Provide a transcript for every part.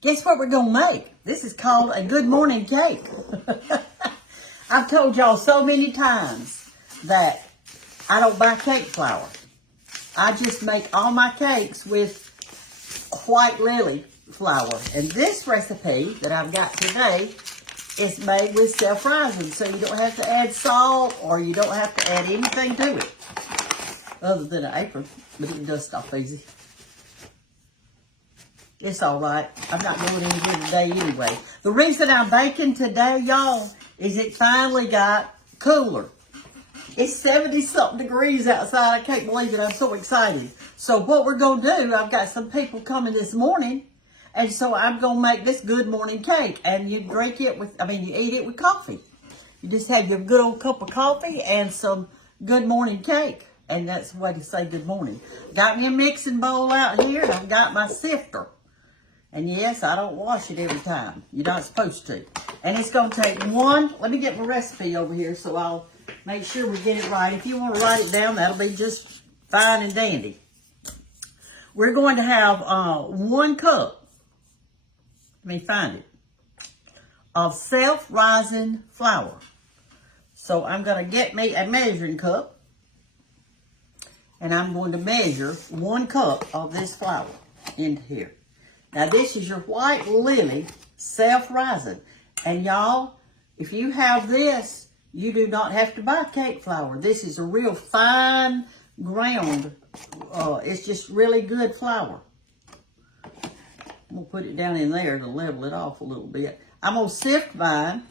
Guess what we're going to make? This is called a good morning cake. I've told y'all so many times that I don't buy cake flour. I just make all my cakes with white lily flour. And this recipe that I've got today is made with self-rising. So you don't have to add salt or you don't have to add anything to it. Other than an apron. But it does stop easy. It's all right. I'm not doing any good today anyway. The reason I'm baking today, y'all, is it finally got cooler. It's 70-something degrees outside. I can't believe it. I'm so excited. So what we're going to do, I've got some people coming this morning, and so I'm going to make this good morning cake. And you drink it with, you eat it with coffee. You just have your good old cup of coffee and some good morning cake. And that's the way to say good morning. Got me a mixing bowl out here, and I've got my sifter. And yes, I don't wash it every time. You're not supposed to. And it's going to take one. Let me get my recipe over here so I'll make sure we get it right. If you want to write it down, that'll be just fine and dandy. We're going to have 1 cup. Let me find it. Of self-rising flour. So I'm going to get me a measuring cup. And I'm going to measure 1 cup of this flour into here. Now, this is your white lily self-rising. And y'all, if you have this, you do not have to buy cake flour. This is a real fine ground. It's just really good flour. I'm going to put it down in there to level it off a little bit. I'm going to sift mine.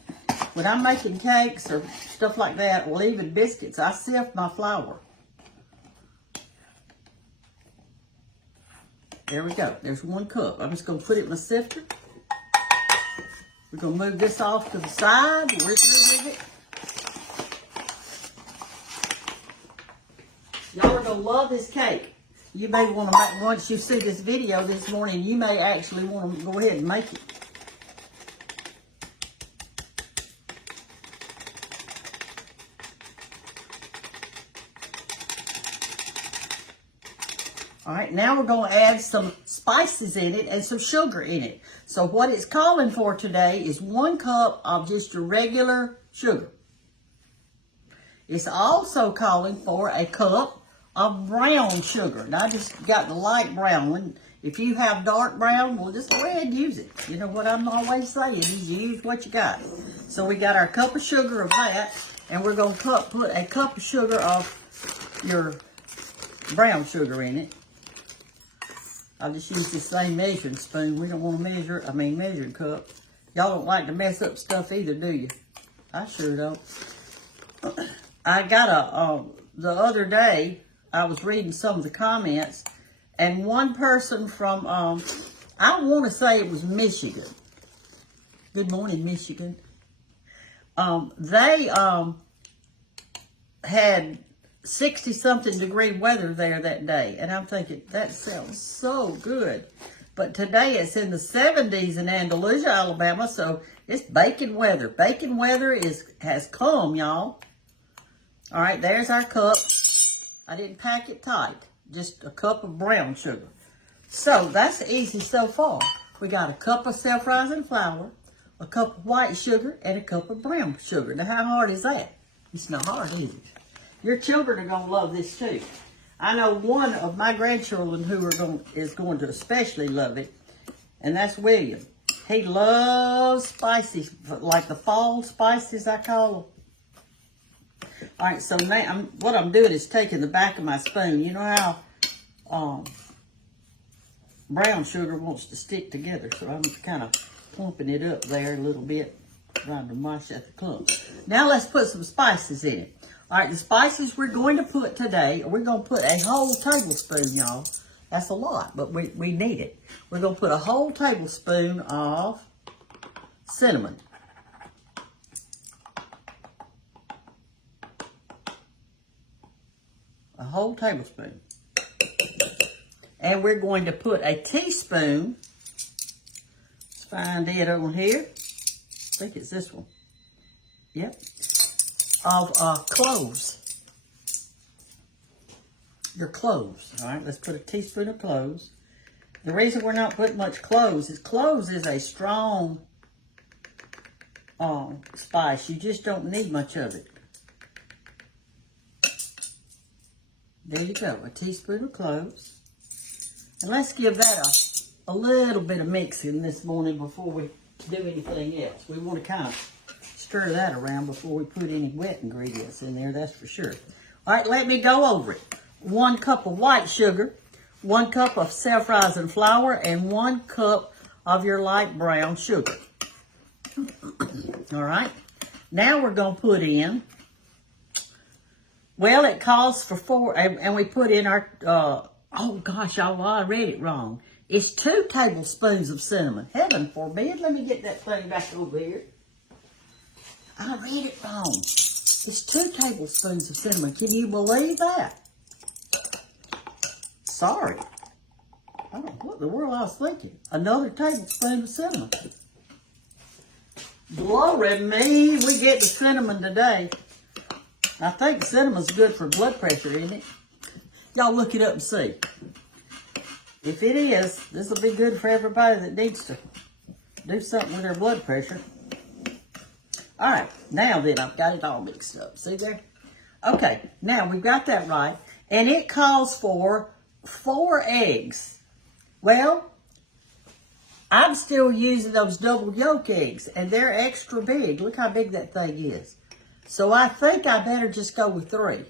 When I'm making cakes or stuff like that, or even biscuits, I sift my flour. There we go. There's 1 cup. I'm just going to put it in my sifter. We're going to move this off to the side. We're through with it. Y'all are going to love this cake. You may want to make, once you see this video this morning, you may actually want to go ahead and make it. All right, now we're going to add some spices in it and some sugar in it. So what it's calling for today is 1 cup of just your regular sugar. It's also calling for a cup of brown sugar. Now I just got the light brown one. If you have dark brown, well, just go ahead and use it. You know what I'm always saying is use what you got. So we got our cup of sugar of that, and we're going to put a cup of sugar of your brown sugar in it. I'll just use the same measuring spoon. We don't want to measuring cup. Y'all don't like to mess up stuff either, do you? I sure don't. I got the other day, I was reading some of the comments, and one person from, I want to say it was Michigan. Good morning, Michigan. They had 60-something degree weather there that day. And I'm thinking, that sounds so good. But today it's in the 70s in Andalusia, Alabama. So it's baking weather. Baking weather has come, y'all. All right, there's our cup. I didn't pack it tight. Just a cup of brown sugar. So that's easy so far. We got a cup of self-rising flour, a cup of white sugar, and a cup of brown sugar. Now, how hard is that? It's not hard, is it? Your children are going to love this too. I know one of my grandchildren who is going to especially love it, and that's William. He loves spicy, like the fall spices, I call them. All right, so now what I'm doing is taking the back of my spoon. You know how brown sugar wants to stick together, so I'm kind of clumping it up there a little bit, trying to mash out the clumps. Now let's put some spices in it. All right, the spices we're going to put today, we're going to put a whole tablespoon, y'all. That's a lot, but we need it. We're going to put a whole tablespoon of cinnamon. A whole tablespoon. And we're going to put a teaspoon, let's find it on here. I think it's this one. Yep. Of cloves. Your cloves. All right, let's put a teaspoon of cloves. The reason we're not putting much cloves is a strong spice. You just don't need much of it. There you go, a teaspoon of cloves. And let's give that a little bit of mixing this morning before we do anything else. We want to kind of stir that around before we put any wet ingredients in there, that's for sure. All right, let me go over it. 1 cup of white sugar, 1 cup of self-rising flour, and 1 cup of your light brown sugar. All right, now we're going to put in, well, it calls for 4, and we put in our, oh gosh, y'all, I read it wrong. It's 2 tablespoons of cinnamon. Heaven forbid, let me get that thing back over here. I read it wrong. It's 2 tablespoons of cinnamon. Can you believe that? Sorry. I don't know what the world I was thinking. Another tablespoon of cinnamon. Glory me, we get the cinnamon today. I think cinnamon's good for blood pressure, isn't it? Y'all look it up and see. If it is, this will be good for everybody that needs to do something with their blood pressure. All right, now then, I've got it all mixed up. See there? Okay, now we've got that right. And it calls for 4 eggs. Well, I'm still using those double yolk eggs, and they're extra big. Look how big that thing is. So I think I better just go with 3.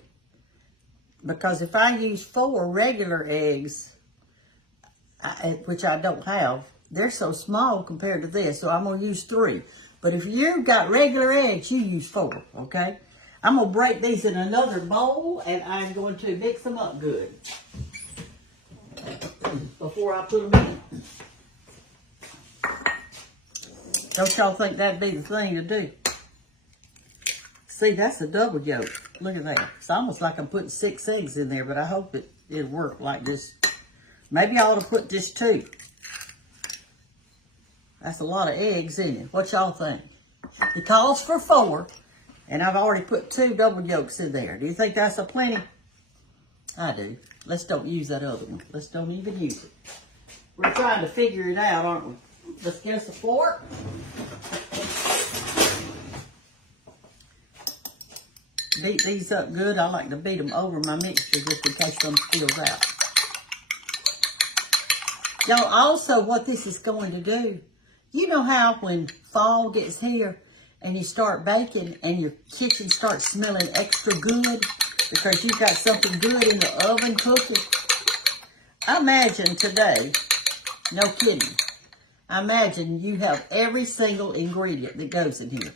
Because if I use 4 regular eggs, which I don't have, they're so small compared to this, so I'm going to use 3. But if you've got regular eggs, you use 4, okay? I'm going to break these in another bowl, and I'm going to mix them up good before I put them in. Don't y'all think that'd be the thing to do? See, that's a double yolk. Look at that. It's almost like I'm putting 6 eggs in there, but I hope it'll work like this. Maybe I ought to put just 2. That's a lot of eggs in it. What y'all think? It calls for 4, and I've already put 2 double yolks in there. Do you think that's a plenty? I do. Let's don't use that other one. Let's don't even use it. We're trying to figure it out, aren't we? Let's get us a fork. Beat these up good. I like to beat them over my mixture just in case some spills out. Y'all, also what this is going to do, you know how when fall gets here and you start baking and your kitchen starts smelling extra good because you've got something good in the oven cooking? I imagine today, no kidding, I imagine you have every single ingredient that goes in here.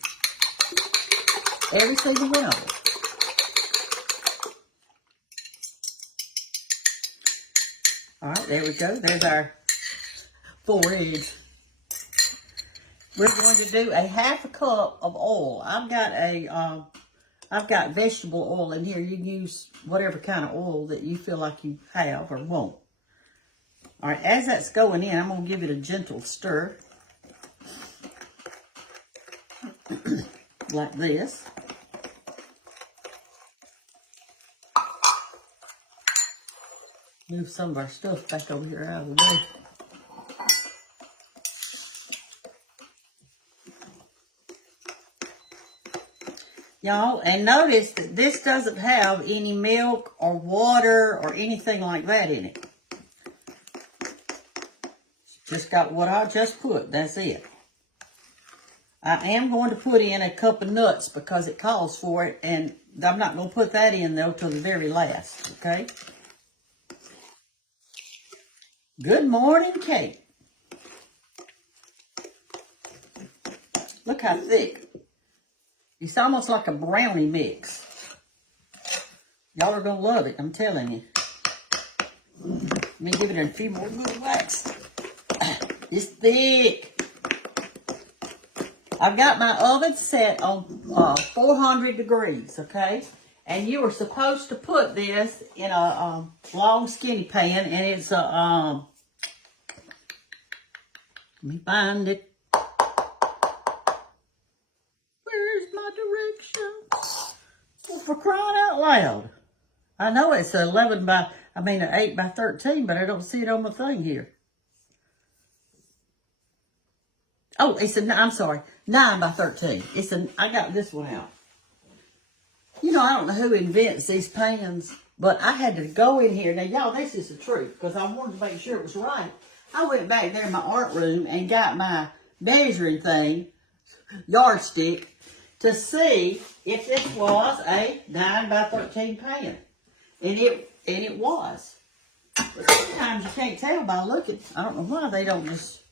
Every single one of them. All right, there we go. There's our 4 eggs. We're going to do a 1/2 cup of oil. I've got vegetable oil in here. You can use whatever kind of oil that you feel like you have or won't. All right, as that's going in, I'm going to give it a gentle stir. Like this. Move some of our stuff back over here out of the way. Y'all, and notice that this doesn't have any milk or water or anything like that in it. Just got what I just put. That's it. I am going to put in a cup of nuts because it calls for it, and I'm not going to put that in, though, till the very last, okay? Good morning, Kate. Look how thick. It's almost like a brownie mix. Y'all are going to love it, I'm telling you. Let me give it a few more good whacks. It's thick. I've got my oven set on 400 degrees, okay? And you are supposed to put this in a long skinny pan, and it's a, let me find it. Where's my directions? Well, for crying out loud. I know it's an 8 by 13, but I don't see it on my thing here. Oh, I'm sorry, 9 by 13. I got this one out. You know, I don't know who invents these pans, but I had to go in here. Now, y'all, this is the truth, because I wanted to make sure it was right. I went back there in my art room and got my measuring thing, yardstick, to see if this was a 9 by 13 pan. And it was. But sometimes you can't tell by looking. I don't know why they don't just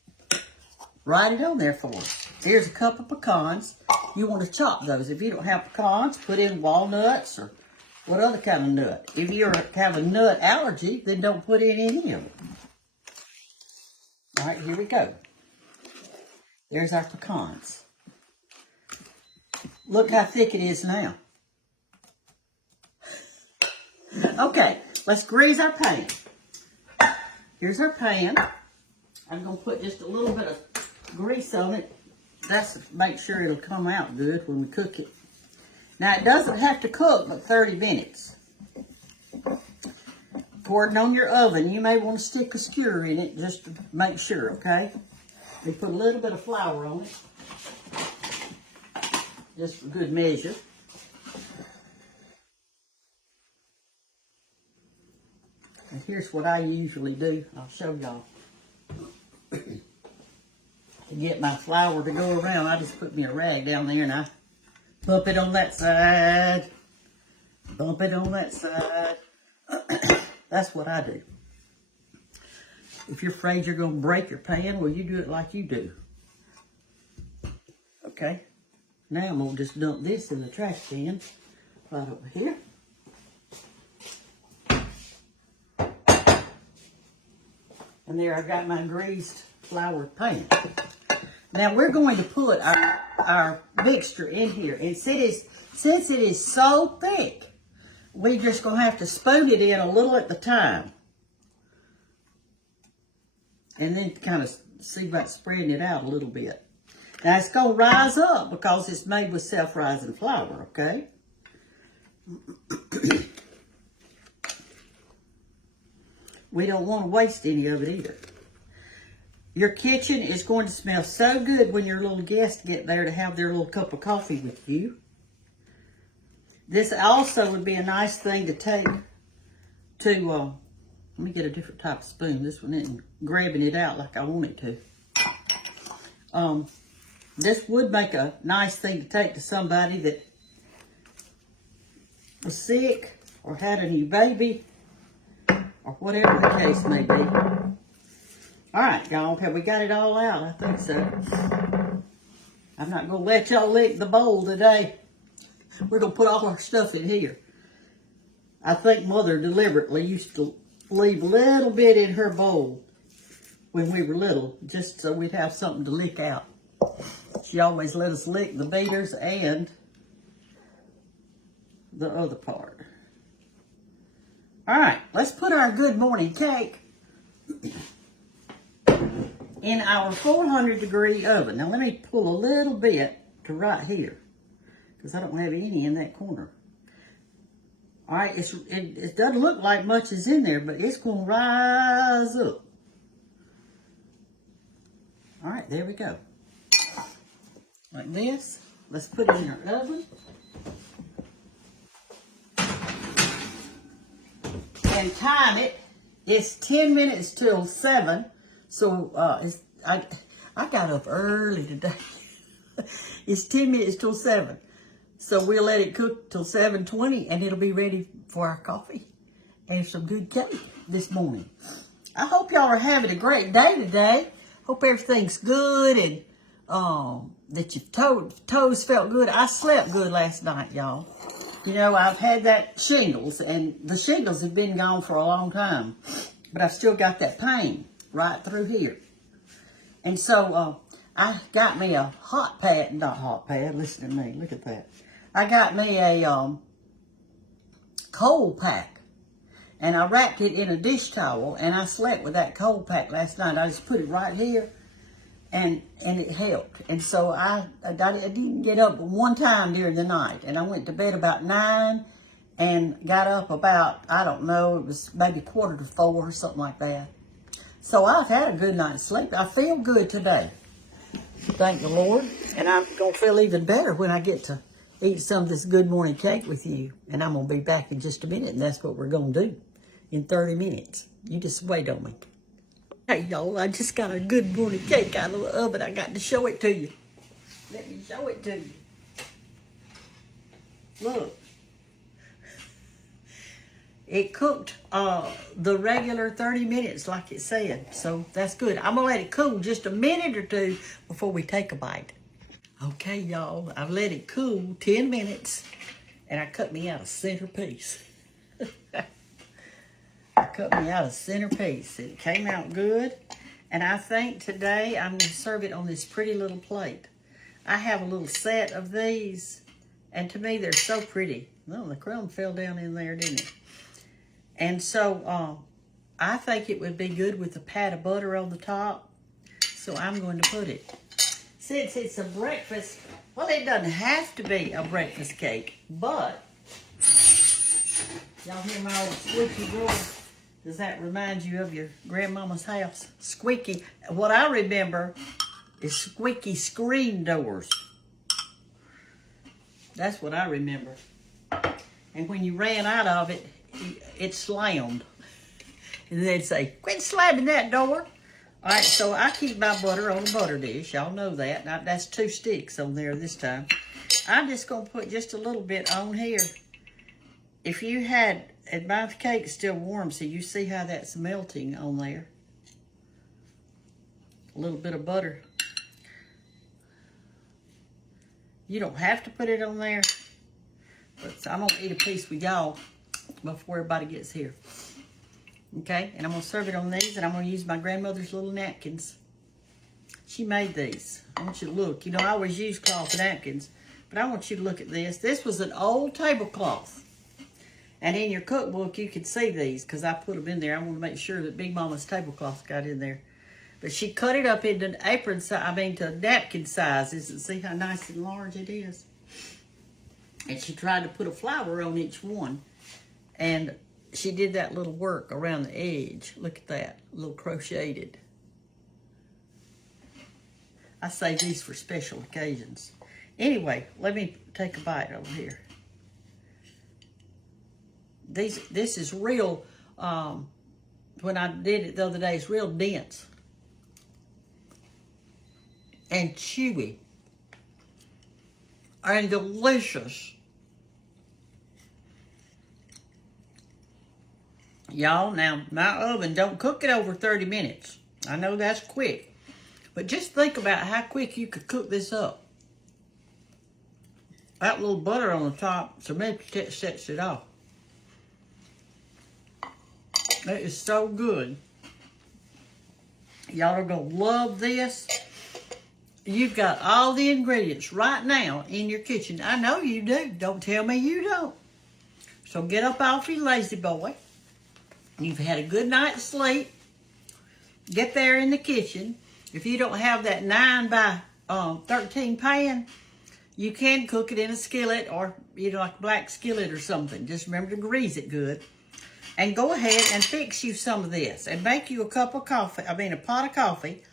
write it on there for us. Here's a cup of pecans. You want to chop those. If you don't have pecans, put in walnuts or what other kind of nut. If you have a nut allergy, then don't put in any of them. All right, here we go. There's our pecans. Look how thick it is now. Okay, let's grease our pan. Here's our pan. I'm going to put just a little bit of grease on it. That's to make sure it'll come out good when we cook it. Now, it doesn't have to cook but 30 minutes. According on your oven, you may want to stick a skewer in it just to make sure, okay? We put a little bit of flour on it, just for good measure. And here's what I usually do. I'll show y'all. To get my flour to go around, I just put me a rag down there and I bump it on that side. Bump it on that side. That's what I do. If you're afraid you're going to break your pan, well, you do it like you do. Okay. Now I'm going to just dump this in the trash can right over here. And there I've got my greased floured pan. Now we're going to put our mixture in here. And since it is so thick, we're just going to have to spoon it in a little at the time. And then kind of see about spreading it out a little bit. Now it's going to rise up because it's made with self-rising flour, okay? We don't want to waste any of it either. Your kitchen is going to smell so good when your little guests get there to have their little cup of coffee with you. This also would be a nice thing to take to, let me get a different type of spoon. This one isn't grabbing it out like I want it to. This would make a nice thing to take to somebody that was sick or had a new baby or whatever the case may be. All right, y'all, have we got it all out? I think so. I'm not going to let y'all lick the bowl today. We're going to put all our stuff in here. I think Mother deliberately used to leave a little bit in her bowl when we were little, just so we'd have something to lick out. She always let us lick the beaters and the other part. All right, let's put our good morning cake in our 400-degree oven. Now, let me pull a little bit to right here because I don't have any in that corner. All right, it doesn't look like much is in there, but it's going to rise up. All right, there we go. Like this. Let's put it in our oven. And time it. It's 10 minutes till 7. So I got up early today. It's 10 minutes till 7. So we'll let it cook till 7:20 and it'll be ready for our coffee and some good cake this morning. I hope y'all are having a great day today. Hope everything's good and that your toes felt good. I slept good last night, y'all. You know, I've had that shingles, and the shingles have been gone for a long time. But I've still got that pain right through here. And so I got me a hot pad, not hot pad, listen to me, look at that. I got me a cold pack. And I wrapped it in a dish towel, and I slept with that cold pack last night. I just put it right here. And it helped. And so I didn't get up one time during the night. And I went to bed about 9 and got up about, I don't know, it was maybe 3:45 or something like that. So I've had a good night's sleep. I feel good today. Thank the Lord. And I'm going to feel even better when I get to eat some of this good morning cake with you. And I'm going to be back in just a minute, and that's what we're going to do in 30 minutes. You just wait on me. Hey, y'all, I just got a good morning cake out of the oven. I got to show it to you. Let me show it to you. Look. It cooked the regular 30 minutes like it said. So that's good. I'm going to let it cool just a minute or two before we take a bite. Okay, y'all. I've let it cool 10 minutes. And I cut me out a centerpiece. I cut me out a centerpiece. It came out good. And I think today I'm going to serve it on this pretty little plate. I have a little set of these. And to me, they're so pretty. Oh, the crumb fell down in there, didn't it? And so I think it would be good with a pat of butter on the top. So I'm going to put it. Since it's a breakfast, well, it doesn't have to be a breakfast cake, but y'all hear my old squeaky door? Does that remind you of your grandmama's house? Squeaky. What I remember is squeaky screen doors. That's what I remember. And when you ran out of it, it slammed. And they'd say, quit slamming that door. All right, so I keep my butter on a butter dish. Y'all know that. Now, that's 2 sticks on there this time. I'm just going to put just a little bit on here. If you had, and my cake's still warm, so you see how that's melting on there. A little bit of butter. You don't have to put it on there. But I'm going to eat a piece with y'all before everybody gets here. Okay, and I'm going to serve it on these, and I'm going to use my grandmother's little napkins. She made these. I want you to look. You know, I always use cloth napkins, but I want you to look at this. This was an old tablecloth. And in your cookbook, you can see these, because I put them in there. I want to make sure that Big Mama's tablecloth got in there. But she cut it up into apron size, to napkin sizes, and see how nice and large it is. And she tried to put a flower on each one. And she did that little work around the edge. Look at that, a little crocheted. I save these for special occasions. Anyway, let me take a bite over here. This is real, when I did it the other day, it's real dense. And chewy. And delicious. Y'all, now, my oven, don't cook it over 30 minutes. I know that's quick. But just think about how quick you could cook this up. That little butter on the top, so maybe it sets it off. It is so good. Y'all are going to love this. You've got all the ingredients right now in your kitchen. I know you do. Don't tell me you don't. So get up off your lazy boy. You've had a good night's sleep. Get there in the kitchen. If you don't have that 9 by 13 pan, you can cook it in a skillet or, you know, like a black skillet or something. Just remember to grease it good. And go ahead and fix you some of this. And make you a pot of coffee.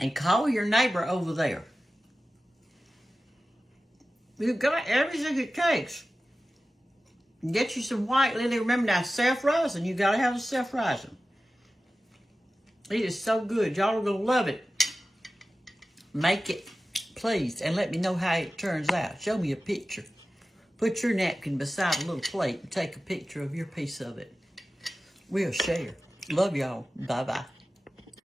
And call your neighbor over there. You've got everything it takes. Get you some white lily. Remember now, self-rising. You got to have a self-rising. It is so good. Y'all are going to love it. Make it, please, and let me know how it turns out. Show me a picture. Put your napkin beside a little plate and take a picture of your piece of it. We'll share. Love y'all. Bye-bye.